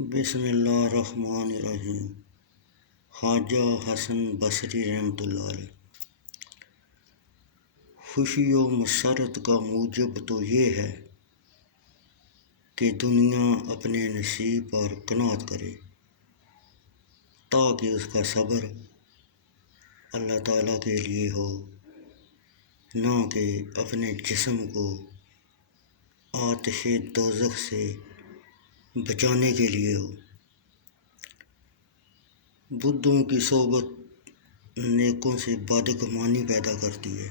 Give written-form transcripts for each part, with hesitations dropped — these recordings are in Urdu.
بسم اللہ الرحمن الرحیم۔ خواجہ حسن بصری رحمۃ اللہ علیہ۔ خوشی و مسرت کا موجب تو یہ ہے کہ دنیا اپنے نصیب پر قناعت کرے تاکہ اس کا صبر اللہ تعالیٰ کے لیے ہو، نہ کہ اپنے جسم کو آتش دوزخ سے بچانے کے لیے ہو۔ بدھوں کی صحبت نیکوں سے بدگمانی پیدا کرتی ہے۔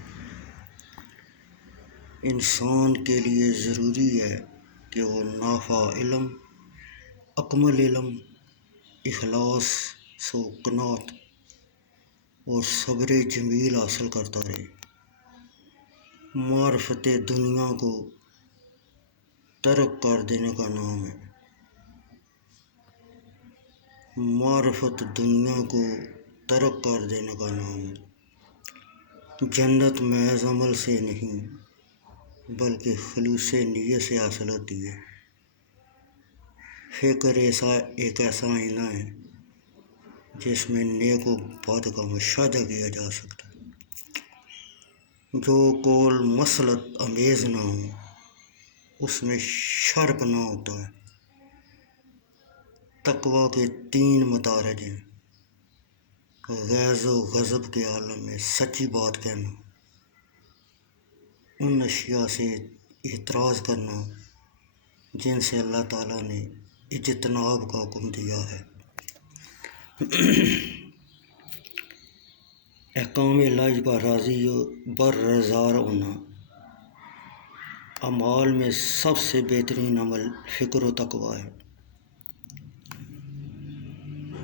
انسان کے لیے ضروری ہے کہ وہ نافع علم، اکمل علم، اخلاص و قناعت اور صبر جمیل حاصل کرتا رہے۔ معرفت دنیا کو ترک کر دینے کا نام ہے۔ معرفت دنیا کو ترک کر دینے کا نام ہے۔ جنت محض عمل سے نہیں بلکہ خلوص نیت سے حاصل ہوتی ہے۔ فکر ایک ایسا آئینہ ہے جس میں نیک و بد کا مشاہدہ کیا جا سکتا ہے۔ جو قول مصلحت آمیز نہ ہو اس میں شر پنہاں ہوتا ہے۔ تقویٰ کے 3 مدارج ہیں: غیظ و غضب کے عالم میں سچی بات کہنا، ان اشیاء سے اعتراض کرنا جن سے اللہ تعالیٰ نے اجتناب کا حکم دیا ہے۔ احکام الہی پر راضی و بررضا ہونا۔ اعمال میں سب سے بہترین عمل فکر و تقویٰ ہے۔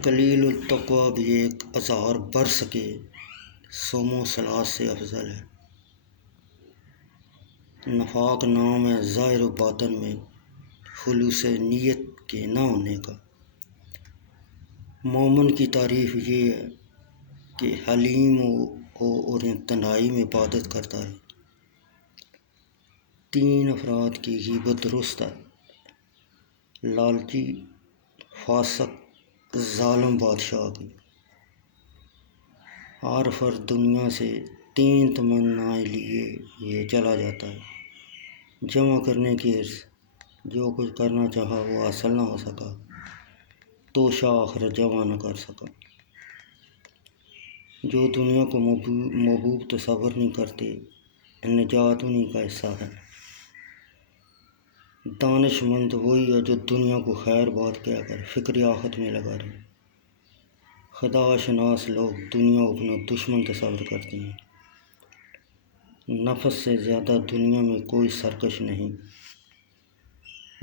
قلیل التقویٰ بھی 1000 برس کے صوم و صلات سے افضل ہے۔ نفاق نام ہے ظاہر و باطن میں خلوص نیت کے نہ ہونے کا۔ مومن کی تعریف یہ ہے کہ حلیم ہو اور تنہائی میں عبادت کرتا ہے۔ 3 افراد کی غیبت درست ہے: لالچی، فاسق، ظالم بادشاہ کی۔ ہر فرد دنیا سے 3 تمنائیں لیے یہ چلا جاتا ہے: جمع کرنے کی عرض، جو کچھ کرنا چاہا وہ حاصل نہ ہو سکا، توشہ آخرت جمع نہ کر سکا۔ جو دنیا کو محبوب تصور نہیں کرتے، نجات انہی کا حصہ ہے۔ دانش مند وہی ہے جو دنیا کو خیر بات کہہ کر فکر آخرت میں لگا رہے۔ خدا شناس لوگ دنیا کو اپنا دشمن تصور کرتے ہیں۔ نفس سے زیادہ دنیا میں کوئی سرکش نہیں۔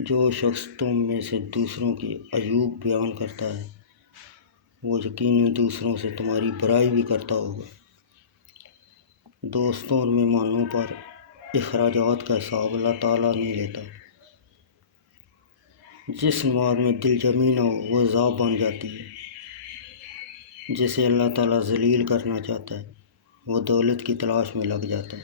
جو شخص تم میں سے دوسروں کے عیوب بیان کرتا ہے وہ یقیناً دوسروں سے تمہاری برائی بھی کرتا ہوگا۔ دوستوں اور مہمانوں پر اخراجات کا حساب اللہ تعالیٰ نہیں لیتا۔ جس نماز میں دل جمی نہ ہو وہ عذاب بن جاتی ہے۔ جسے اللہ تعالیٰ ذلیل کرنا چاہتا ہے وہ دولت کی تلاش میں لگ جاتا ہے۔